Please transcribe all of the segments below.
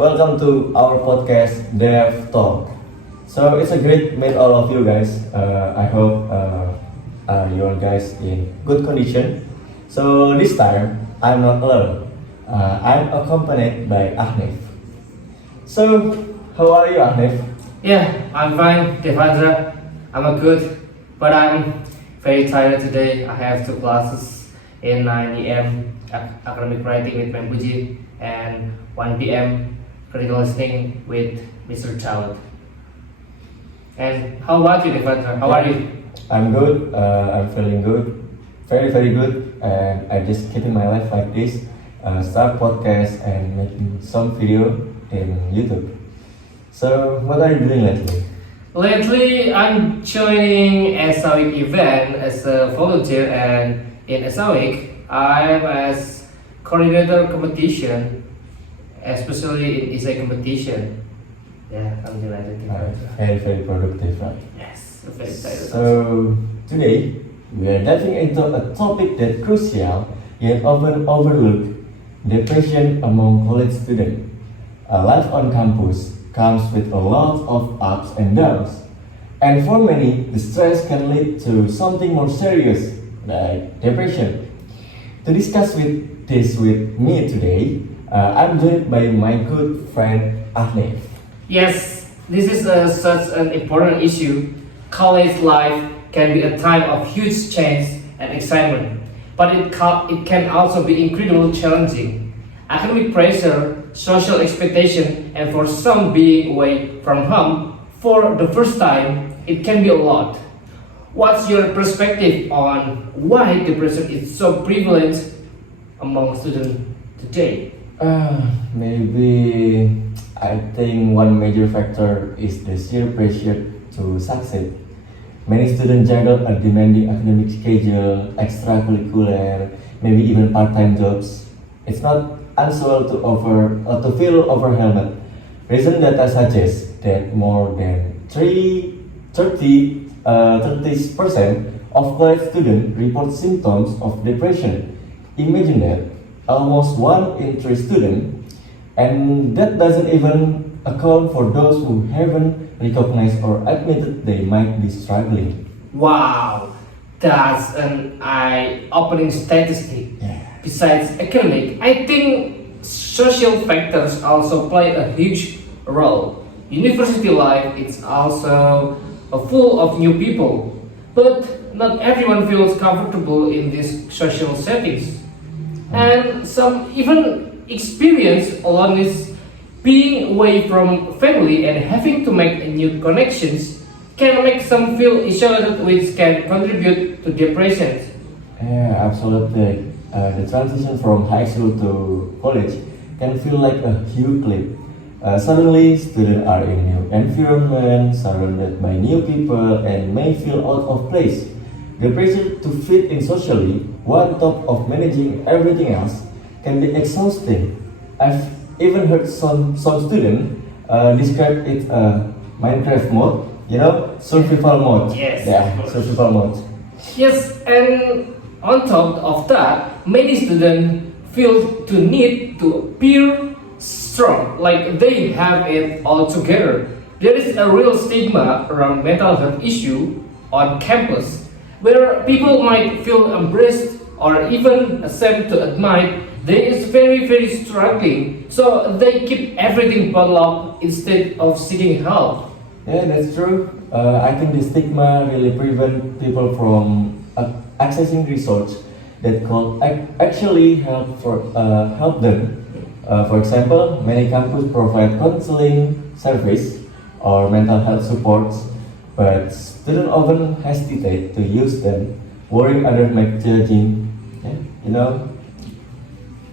welcome to our podcast Dev Talk. So it's a great meet all of you guys. I hope you all guys in good condition. So this time I'm not alone. I'm accompanied by Ahnif. So how are you, Ahnif? Yeah, I'm fine, Devandra. I'm a good, but I'm very tired today. I have two classes in 9 a.m. academic writing with Mempuji and 1 p.m. critical listening with Mr. Child. And how about you, Devandra? How are you? I'm good. I'm feeling good, very good, and I just keeping my life like this. Start podcast and making some video in YouTube. So what are you doing lately? Lately, I'm joining SAWIC event as a volunteer, and in SAWIC, I'm as coordinator competition, especially in essay competition. Yeah, something like that. Very productive, right? Yes, very tired. So today we are diving into a topic that crucial yet often overlooked: depression among college students. Life on campus comes with a lot of ups and downs, and for many, the stress can lead to something more serious like depression. To discuss this with me today, I'm joined by my good friend Ahnif. Yes, this is such an important issue. College life can be a time of huge change and excitement, but it can also be incredibly challenging. Academic pressure, social expectation, and for some being away from home for the first time, it can be a lot. What's your perspective on why depression is so prevalent among students today? Maybe I think one major factor is the sheer pressure to succeed. Many students juggle a demanding academic schedule, extracurricular, maybe even part-time jobs. It's not unusual to feel overwhelmed. Recent data suggests that more than 30% of college students report symptoms of depression. Imagine that, almost 1 in 3 students, and that doesn't even account for those who haven't recognized or admitted they might be struggling. Wow, that's an eye-opening statistic. Yeah. Besides academic, I think social factors also play a huge role. University life is also full of new people, but not everyone feels comfortable in these social settings. And some even experience aloneness. Being away from family and having to make new connections can make some feel isolated, which can contribute to depression. Yeah, absolutely. The transition from high school to college can feel like a huge leap. Suddenly, students are in new environment, surrounded by new people, and may feel out of place. The pressure to fit in socially, on top of managing everything else, can be exhausting. I've even heard some students describe it Minecraft mode, survival mode. Yes, Yeah, of course. survival mode. Yes, and on top of that, many students feel to need to appear strong, like they have it all together. There is a real stigma around mental health issue on campus, where people might feel embraced or even ashamed to admit they is very struggling, so they keep everything bottled up instead of seeking help. Yeah, that's true. I think the stigma really prevent people from accessing resources that could actually help them. For example, many campuses provide counseling service or mental health supports, but students often hesitate to use them, worrying others might judging. Yeah, you know.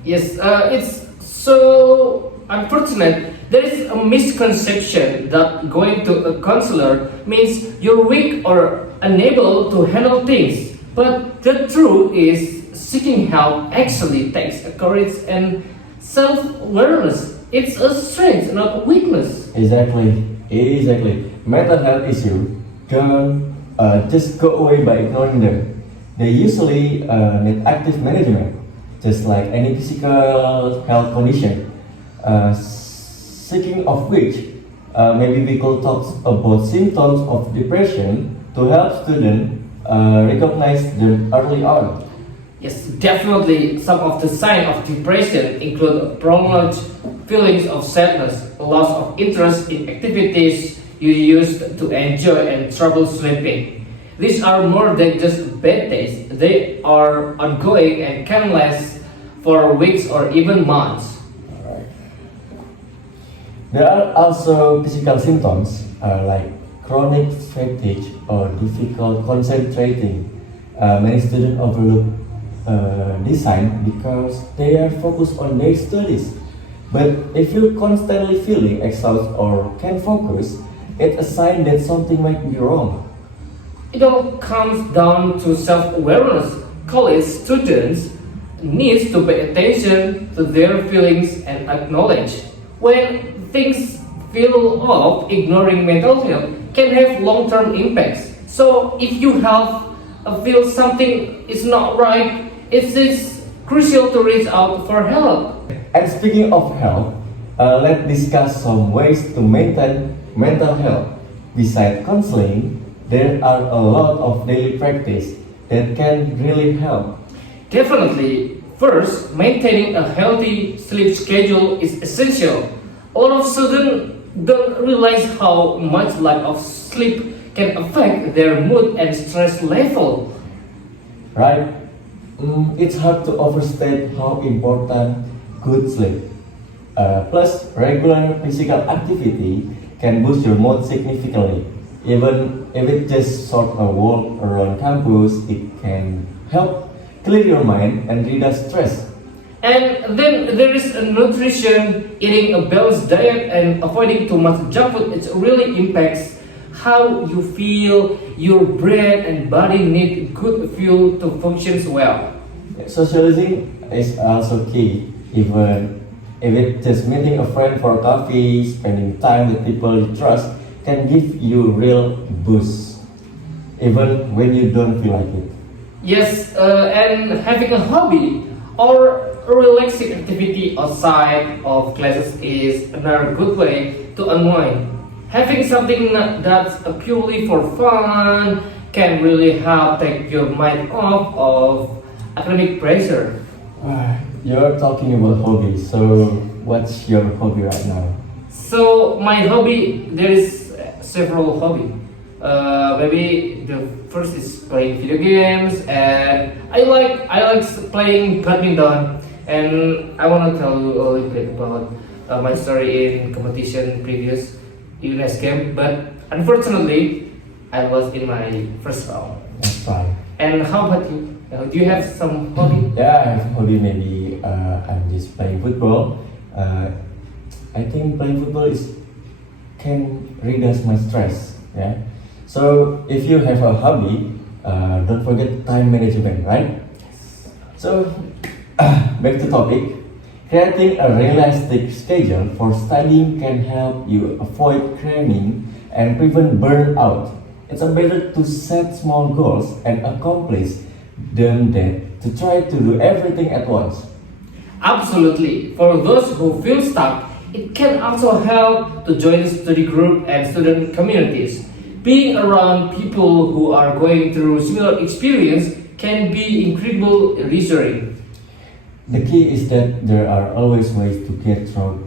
Yes, it's so unfortunate. There is a misconception that going to a counselor means you're weak or unable to handle things. But the truth is, seeking help actually takes a courage and self-awareness. It's a strength, not a weakness. Exactly. Mental health issues don't just go away by ignoring them. They usually need active management, just like any physical health condition. Speaking of which, maybe we could talk about symptoms of depression to help students recognize them early on. Yes, definitely. Some of the signs of depression include prolonged feelings of sadness, loss of interest in activities you used to enjoy, and trouble sleeping. These are more than just bad days, they are ongoing and can last for weeks or even months. Alright. There are also physical symptoms like chronic fatigue or difficult concentrating. Many students overlook this sign because they are focused on their studies. But if you're constantly feeling exhausted or can't focus, it's a sign that something might be wrong. It all comes down to self-awareness. College students need to pay attention to their feelings and acknowledge when things feel off. Ignoring mental health can have long-term impacts. So if you feel something is not right, it is crucial to reach out for help. And speaking of health, let's discuss some ways to maintain mental health. Besides counseling, there are a lot of daily practice that can really help. Definitely. First, maintaining a healthy sleep schedule is essential. A lot of students don't realize how much lack of sleep can affect their mood and stress level. Right? It's hard to overstate how important good sleep. Plus, regular physical activity can boost your mood significantly. Even if it's just sort of walk around campus, it can help clear your mind and reduce stress. And then there is nutrition. Eating a balanced diet and avoiding too much junk food, it really impacts how you feel. Your brain and body need good fuel to function well. Socializing is also key. Even if it's just meeting a friend for coffee, spending time with people you trust can give you real boost, even when you don't feel like it. Yes, and having a hobby or a relaxing activity outside of classes is another good way to unwind. Having something that's purely for fun can really help take your mind off of academic pressure. You're talking about hobbies, so what's your hobby right now? So my hobby, there is several hobby. Maybe the first is playing video games, and I like playing badminton. And I want to tell you a little bit about my story in competition previous UNES game, but unfortunately I lost in my first round. That's fine. And how about you? Do you have some hobby? Yeah, I have a hobby. Maybe I'm just playing football. I think playing football can reduce my stress. Yeah. So if you have a hobby, don't forget time management, right? Yes. So back to topic. Creating a realistic schedule for studying can help you avoid cramming and prevent burnout. It's better to set small goals and accomplish them than to try to do everything at once. Absolutely. For those who feel stuck, it can also help to join a study group and student communities. Being around people who are going through similar experience can be incredibly reassuring. The key is that there are always ways to get through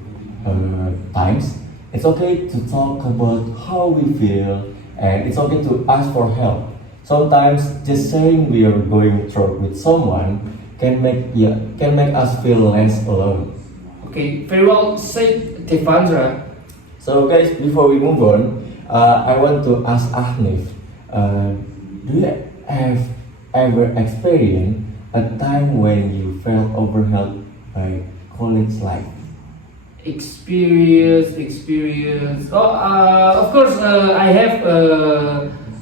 times. It's okay to talk about how we feel, and it's okay to ask for help. Sometimes just saying we are going through with someone can make us feel less alone. Okay, very well said, Devandra. So guys, before we move on, I want to ask Ahnif, do you have ever experienced a time when you felt overwhelmed by college life? Experience. Oh, of course, I have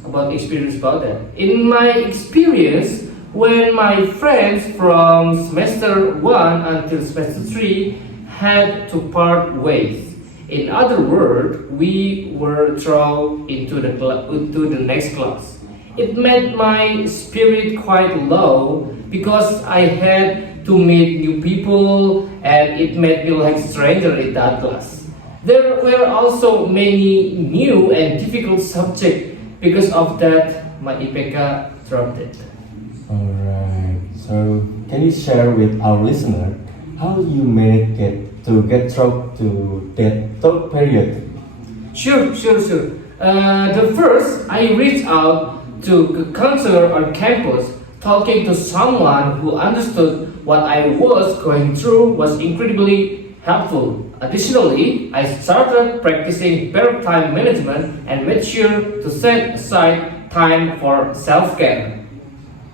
about experience about that. In my experience, when my friends from semester 1 until semester 3 had to part ways. In other words, we were thrown into the next class. It made my spirit quite low because I had to meet new people and it made me like stranger in that class. There were also many new and difficult subjects. Because of that, my IPK dropped it. Alright, so can you share with our listener how you get through to that third period? Sure. The first, I reached out to a counselor on campus. Talking to someone who understood what I was going through was incredibly helpful. Additionally, I started practicing better time management and made sure to set aside time for self-care.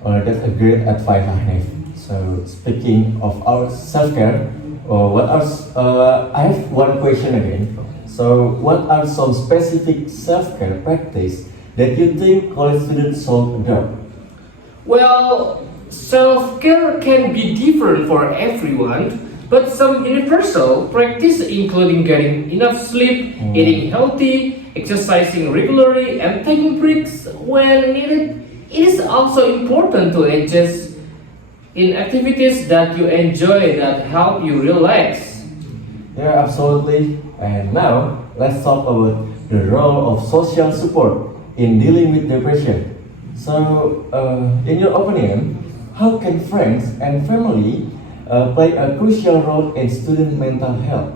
That's a great advice, Ahnif. So speaking of our self-care, I have one question again. So what are some specific self-care practice that you think college students should adopt? Well, self-care can be different for everyone, but some universal practice including getting enough sleep, eating healthy, exercising regularly, and taking breaks when needed. It is also important to engage in activities that you enjoy that help you relax. Yeah, absolutely. And now let's talk about the role of social support in dealing with depression. So, in your opinion, how can friends and family play a crucial role in student mental health?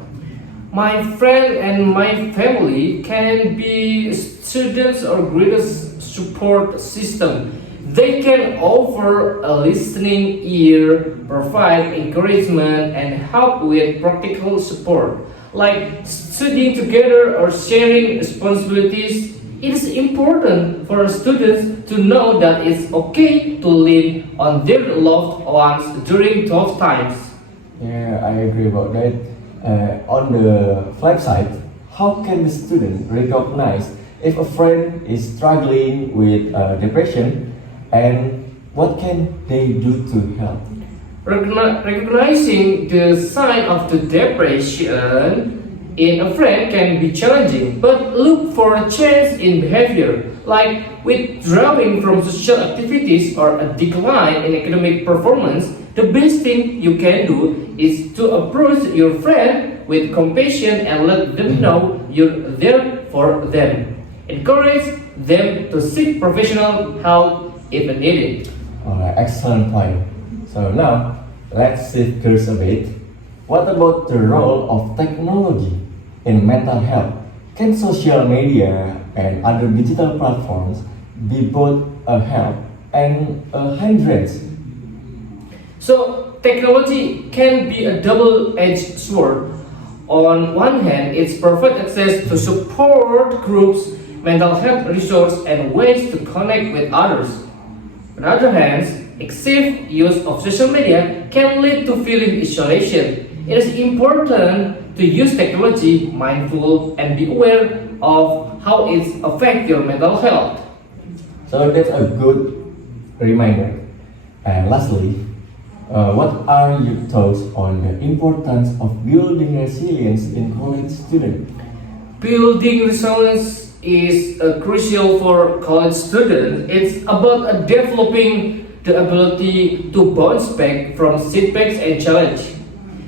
My friend and my family can be students' or greatest support system. They can offer a listening ear, provide encouragement, and help with practical support, like studying together or sharing responsibilities. It is important for students to know that it's okay to lean on their loved ones during tough times. Yeah, I agree about that. On the flip side, how can the student recognize if a friend is struggling with depression and what can they do to help? Recognizing the sign of the depression in a friend can be challenging, but look for a change in behavior, like withdrawing from social activities or a decline in academic performance. The best thing you can do is to approach your friend with compassion and let them know you're there for them. Encourage them to seek professional help if needed. Alright, excellent point. So now, let's shift gears a bit. What about the role of technology in mental health? Can social media and other digital platforms be both a help and a hindrance? So, technology can be a double-edged sword. On one hand, it's provide access to support groups, mental health resources, and ways to connect with others. On the other hand, excessive use of social media can lead to feeling isolation. It is important to use technology mindful and be aware of how it affects your mental health. So that's a good reminder. And lastly, what are your thoughts on the importance of building resilience in college students? Building resilience is crucial for college students. It's about developing the ability to bounce back from setbacks and challenge.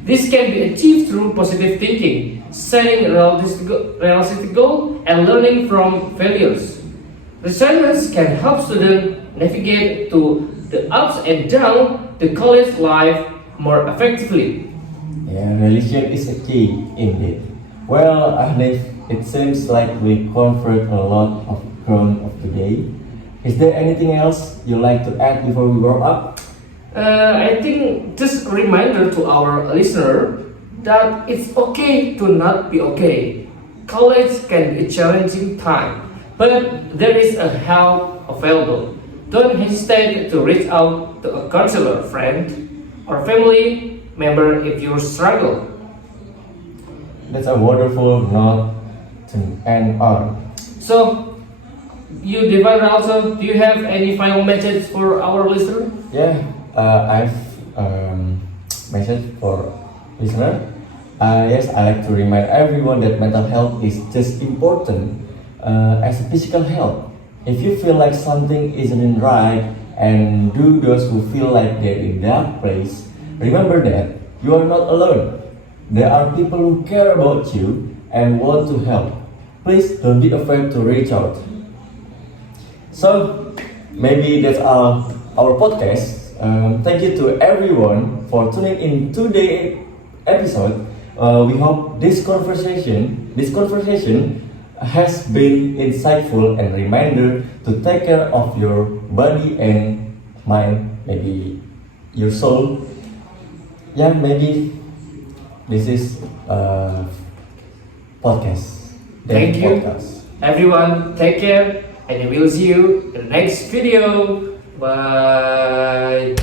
This can be achieved through positive thinking, setting realistic goals, and learning from failures. Resilience can help students navigate to the ups and downs the college life more effectively. Yeah, religion is a key indeed. Well, Ahnif, it seems like we covered a lot of ground of today. Is there anything else you'd like to add before we wrap up? I think just a reminder to our listener that it's okay to not be okay. College can be a challenging time, but there is a help available. Don't hesitate to reach out to a counselor, friend, or family member if you struggle. That's a wonderful note to end on. So, you, Devandra, also, do you have any final message for our listener? Yeah, I've message for listener. Yes, I like to remind everyone that mental health is just important as physical health. If you feel like something isn't right, and do those who feel like they're in that place, remember that you are not alone. There are people who care about you, and want to help, please don't be afraid to reach out. So maybe that's our podcast. Thank you to everyone for tuning in today's episode. We hope this conversation has been insightful and reminder to take care of your body and mind, maybe your soul. Yeah, maybe this is a podcast. Thank you. Podcast. Everyone, take care, and we'll see you in the next video. Bye.